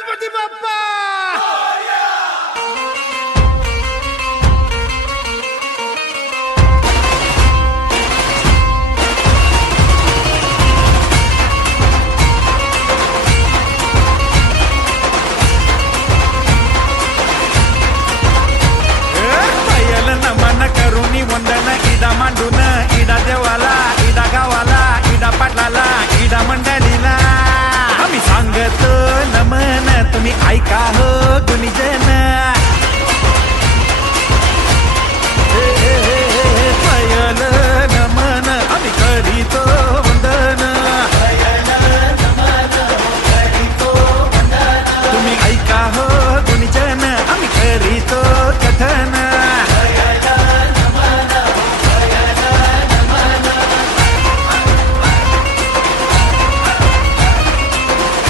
गणपती बाप्पा नमन करुणी वंदन इडा मांडून इडा देवाला इडा गावाला इडा पाटलाला इडा मंडळीला आम्ही सांगतो नमन तुम्ही ऐका हो